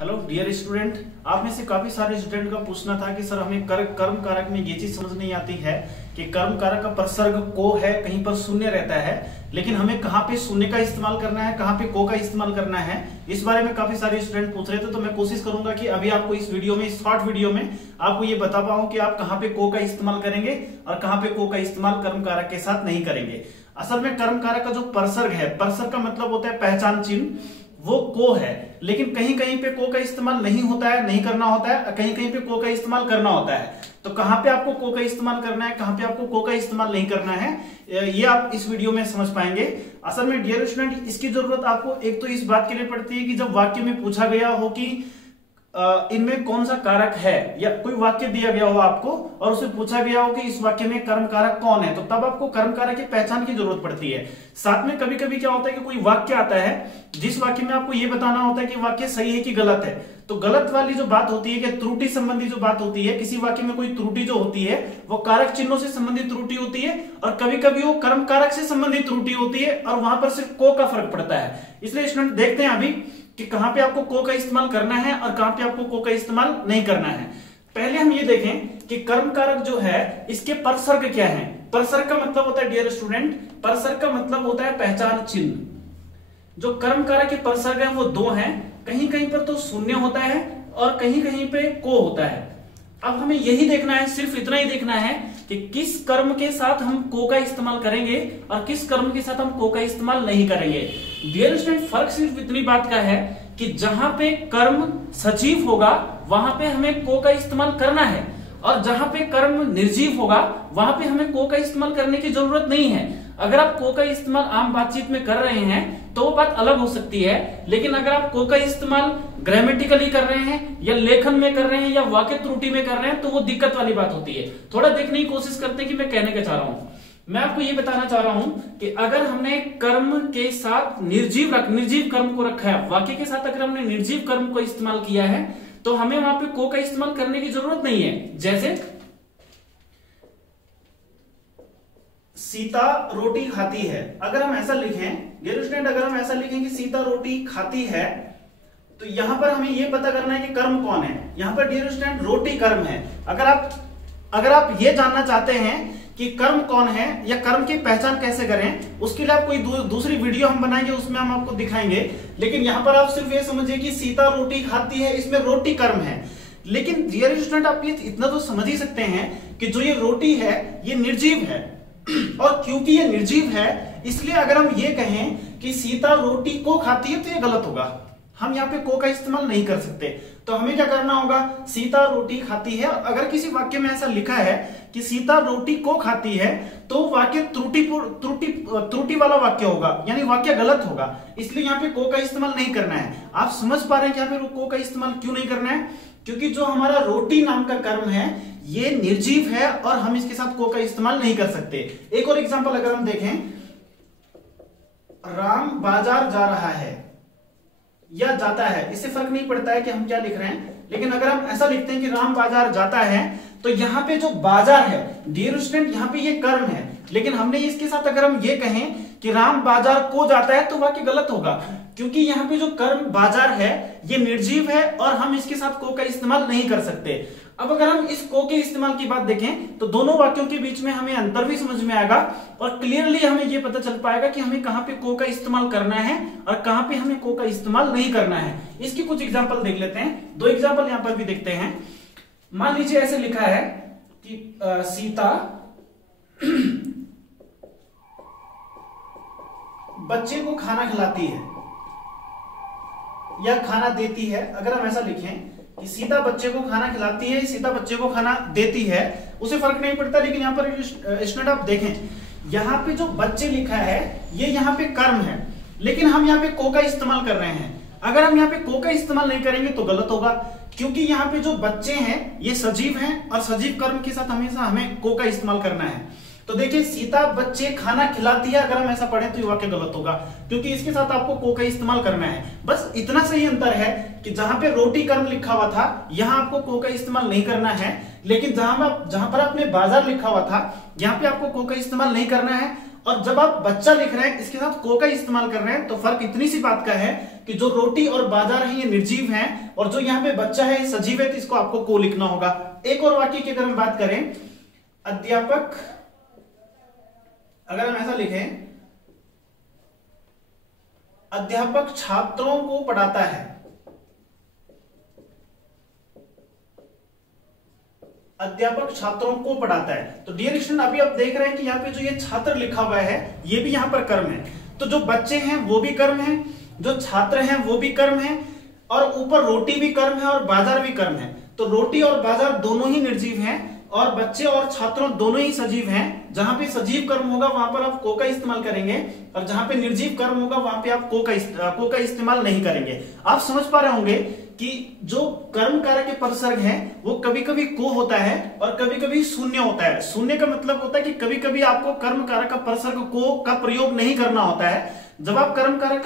Hello dear student, आप में से काफी सारे स्टूडेंट का पूछना था कि सर हमें कर्म कारक में ये चीज समझ नहीं आती है कि कर्म कारक का प्रसर्ग को है, कहीं पर शून्य रहता है, लेकिन हमें कहाँ पे शून्य का इस्तेमाल करना है, कहाँ पे को का इस्तेमाल करना है। इस बारे में काफी सारे स्टूडेंट पूछ रहे थे, तो मैं कोशिश करूंगा कि अभी आपको इस वीडियो में, इस शॉर्ट वीडियो में आपको ये बता पाऊं कि आप कहाँ पे को का इस्तेमाल करेंगे और कहाँ पे को का इस्तेमाल कर्म कारक के साथ नहीं करेंगे। असल में कर्म कारक का जो प्रसर्ग है, प्रसर्ग का मतलब होता है पहचान चिन्ह, वो को है, लेकिन कहीं कहीं पे को का इस्तेमाल नहीं होता है, नहीं करना होता है, कहीं कहीं पे को का इस्तेमाल करना होता है। तो कहां पे आपको को का इस्तेमाल करना है, कहां पे आपको को का इस्तेमाल नहीं करना है, ये आप इस वीडियो में समझ पाएंगे। असल में डियर स्टूडेंट, इसकी जरूरत आपको एक तो इस बात के लिए पड़ती है कि जब वाक्य में पूछा गया हो कि इनमें कौन सा कारक है, या कोई वाक्य दिया गया हो आपको और उसे पूछा गया हो कि इस वाक्य में कर्म कारक कौन है, तो तब आपको कर्म कारक की पहचान की जरूरत पड़ती है। साथ में कभी कभी क्या होता है कि कोई वाक्य आता है जिस वाक्य में आपको यह बताना होता है कि वाक्य सही है कि गलत है। तो गलत वाली जो बात होती है कि त्रुटि संबंधी जो बात होती है, किसी वाक्य में कोई त्रुटि जो होती है वो कारक चिन्हों से संबंधित त्रुटि होती है, और कभी कभी वो कर्म कारक से संबंधित त्रुटि होती है, और वहां पर सिर्फ को का फर्क पड़ता है। इसलिए स्टूडेंट देखते हैं अभी कि कहां पे आपको को का इस्तेमाल करना है और कहां पे आपको को का इस्तेमाल नहीं करना है। पहले हम ये देखें कि कर्म कारक जो है इसके प्रसर्ग क्या है। प्रसर्ग का मतलब होता है डियर स्टूडेंट, प्रसर्ग का मतलब होता है पहचान चिन्ह। जो कर्म कारक के प्रसर्ग है वो दो हैं, कहीं कहीं पर तो शून्य होता है और कहीं कहीं पे को होता है। अब हमें यही देखना है, सिर्फ इतना ही देखना है कि किस कर्म के साथ हम को का इस्तेमाल करेंगे और किस कर्म के साथ हम को का इस्तेमाल नहीं करेंगे। डियर स्टूडेंट, फर्क सिर्फ इतनी बात का है कि जहां पे कर्म सजीव होगा वहां पे हमें को का इस्तेमाल करना है, और जहां पे कर्म निर्जीव होगा वहां पे हमें को का इस्तेमाल करने की जरूरत नहीं है। अगर आप को का इस्तेमाल आम बातचीत में कर रहे हैं तो वो बात अलग हो सकती है, लेकिन अगर आप को का इस्तेमाल ग्रामेटिकली कर रहे हैं या लेखन में कर रहे हैं या वाक्य त्रुटि में कर रहे हैं तो वो दिक्कत वाली बात होती है। थोड़ा देखने की कोशिश करते हैं कि मैं कहने क्या चाह रहा हूं। मैं आपको ये बताना चाह रहा हूं कि अगर हमने कर्म के साथ निर्जीव कर्म को रखा है, वाक्य के साथ अगर हमने निर्जीव कर्म को इस्तेमाल किया है तो हमें वहां पे को का इस्तेमाल करने की जरूरत नहीं है। जैसे सीता रोटी खाती है, अगर हम ऐसा लिखें डियर स्टूडेंट, अगर हम ऐसा लिखें कि सीता रोटी खाती है, तो यहां पर हमें यह पता करना है कि कर्म कौन है। यहां पर डियर स्टूडेंट रोटी कर्म है। अगर आप ये जानना चाहते हैं कि कर्म कौन है या कर्म की पहचान कैसे करें, उसके लिए आप कोई दूसरी वीडियो हम बनाएंगे, उसमें हम आपको दिखाएंगे। लेकिन यहां पर आप सिर्फ ये समझिए कि सीता रोटी खाती है, इसमें रोटी कर्म है। लेकिन डियर स्टूडेंट, आप ये इतना तो समझ ही सकते हैं कि जो ये रोटी है ये निर्जीव है, और क्योंकि ये निर्जीव है इसलिए अगर हम ये कहें कि सीता रोटी को खाती है तो ये गलत होगा। हम यहाँ पे को का इस्तेमाल नहीं कर सकते। तो हमें क्या करना होगा, सीता रोटी खाती है। अगर किसी वाक्य में ऐसा लिखा है कि सीता रोटी को खाती है तो वाक्य त्रुटि वाला वाक्य होगा, यानी वाक्य गलत होगा। इसलिए यहाँ पे को का इस्तेमाल नहीं करना है। आप समझ पा रहे हैं कि यहाँ पे को का इस्तेमाल क्यों नहीं करना है, क्योंकि जो हमारा रोटी नाम का कर्म है ये निर्जीव है और हम इसके साथ को का इस्तेमाल नहीं कर सकते। एक और एग्जांपल अगर हम देखें, राम बाजार जा रहा है या जाता है, इससे फर्क नहीं पड़ता है कि हम क्या लिख रहे हैं, लेकिन अगर हम ऐसा लिखते हैं कि राम बाजार जाता है तो यहाँ पे जो बाजार है डियर स्टूडेंट, यहाँ पे ये कर्म है, लेकिन हमने इसके साथ अगर हम ये कहें कि राम बाजार को जाता है तो वाक्य गलत होगा, क्योंकि यहाँ पे जो कर्म बाजार है ये निर्जीव है और हम इसके साथ को का इस्तेमाल नहीं कर सकते। अब अगर हम इस को के इस्तेमाल की बात देखें तो दोनों वाक्यों के बीच में हमें अंतर भी समझ में आएगा और क्लियरली हमें यह पता चल पाएगा कि हमें कहां पे को का इस्तेमाल करना है और कहां पे हमें को का इस्तेमाल नहीं करना है। इसकी कुछ एग्जांपल देख लेते हैं, दो एग्जांपल यहां पर भी देखते हैं। मान लीजिए ऐसे लिखा है कि सीता बच्चे को खाना खिलाती है या खाना देती है। अगर हम ऐसा लिखें कि सीता बच्चे को खाना खिलाती है, सीता बच्चे को खाना देती है, उसे फर्क नहीं पड़ता। लेकिन यहाँ पर स्टूडेंट आप देखें, यहाँ पे जो बच्चे लिखा है ये यहाँ पे कर्म है, लेकिन हम यहाँ पे को का इस्तेमाल कर रहे हैं। अगर हम यहाँ पे को का इस्तेमाल नहीं करेंगे तो गलत होगा, क्योंकि यहाँ पे जो बच्चे हैं ये सजीव हैं और सजीव कर्म के साथ हमेशा हमें को का इस्तेमाल करना है। तो देखिए, सीता बच्चे खाना खिलाती है, अगर हम ऐसा पढ़ें तो ये वाक्य गलत होगा, क्योंकि इसके साथ आपको को का इस्तेमाल करना है। बस इतना सही अंतर है कि जहां पे रोटी कर्म लिखा हुआ था यहां आपको को का इस्तेमाल नहीं करना है, लेकिन जहां पर आपने बाजार लिखा हुआ था यहां पे आपको को का इस्तेमाल नहीं करना है। और जब आप बच्चा लिख रहे हैं इसके साथ को का इस्तेमाल कर रहे हैं तो फर्क इतनी सी बात का है कि कि जो रोटी और बाजार है ये निर्जीव हैं और जो यहाँ पे बच्चा है सजीव है, तो इसको आपको को लिखना होगा। एक और वाक्य की अगर हम बात करें, अध्यापक, अगर हम ऐसा लिखें, अध्यापक छात्रों को पढ़ाता है, अध्यापक छात्रों को पढ़ाता है। तो डियर स्टूडेंट, अभी आप देख रहे हैं कि यहाँ पे जो ये छात्र लिखा हुआ है ये भी यहाँ पर कर्म है। तो जो बच्चे हैं वो भी कर्म है, जो छात्र हैं वो भी कर्म है, और ऊपर रोटी भी कर्म है और बाजार भी कर्म है। तो रोटी और बाजार दोनों ही निर्जीव हैं और बच्चे और छात्रों दोनों ही सजीव हैं। जहां पे सजीव कर्म होगा वहां पर आप को का इस्तेमाल करेंगे और जहां पे निर्जीव कर्म होगा वहां पे आप को का इस्तेमाल नहीं करेंगे। आप समझ पा रहे होंगे कि जो कर्म कारक के परसर्ग हैं वो कभी कभी को होता है और कभी कभी शून्य होता है। शून्य का मतलब होता है कि कभी कभी आपको कर्म कारक का परसर्ग को का प्रयोग नहीं करना होता है। जब आप कर्म कारक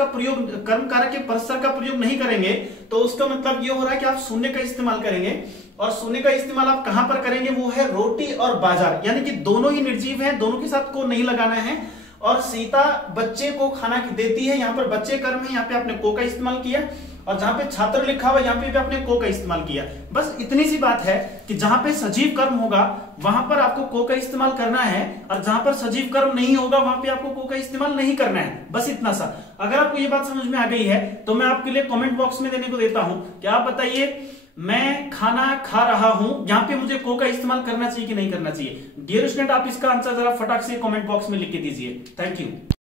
के परसर्ग का प्रयोग नहीं करेंगे तो उसका मतलब ये हो रहा है कि आप शून्य का इस्तेमाल करेंगे, और शून्य का इस्तेमाल आप कहां पर करेंगे, वो है रोटी और बाजार, यानी कि दोनों ही निर्जीव हैं, दोनों के साथ को नहीं लगाना है। और सीता बच्चे को खाना देती है, यहाँ पर बच्चे कर्म है, यहाँ पे आपने को का इस्तेमाल किया, और जहां पे छात्र लिखा हुआ यहाँ पे भी आपने को का इस्तेमाल किया। बस इतनी सी बात है कि जहां पे सजीव कर्म होगा वहां पर आपको को का इस्तेमाल करना है, और जहां पर सजीव कर्म नहीं होगा वहां पे आपको को का इस्तेमाल नहीं करना है। बस इतना सा। अगर आपको ये बात समझ में आ गई है तो मैं आपके लिए कमेंट बॉक्स में देने को देता हूं कि आप बताइए, मैं खाना खा रहा हूं, यहां पे मुझे को का इस्तेमाल करना चाहिए कि नहीं करना चाहिए। डियर स्टूडेंट, आप इसका आंसर जरा फटाक से कमेंट बॉक्स में लिख के दीजिए। Thank you.